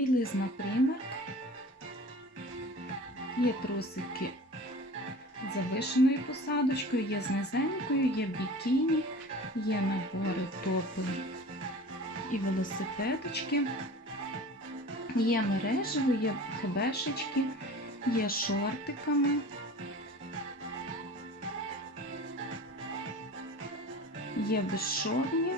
білизна примарк. Є трусики з завишеною посадочкою, є з низенькою, є бікіні, є набори топи і велосипедочки. Є мережево, є хебешечки, є шортиками. Є безшовні.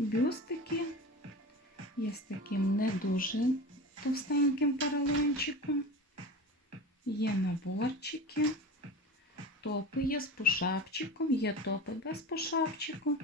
Бюстики є з таким не дуже товстеньким поролончиком. Є наборчики. Топи є з пошапчиком, є топи без пошапчику.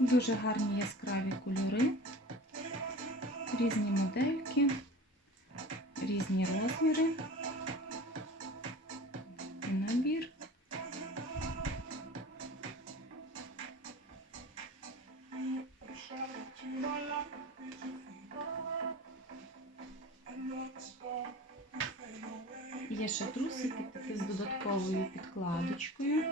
Дуже гарні яскраві кольори, різні модельки, різні розміри. І набір. Є ще трусики такі з додатковою підкладочкою.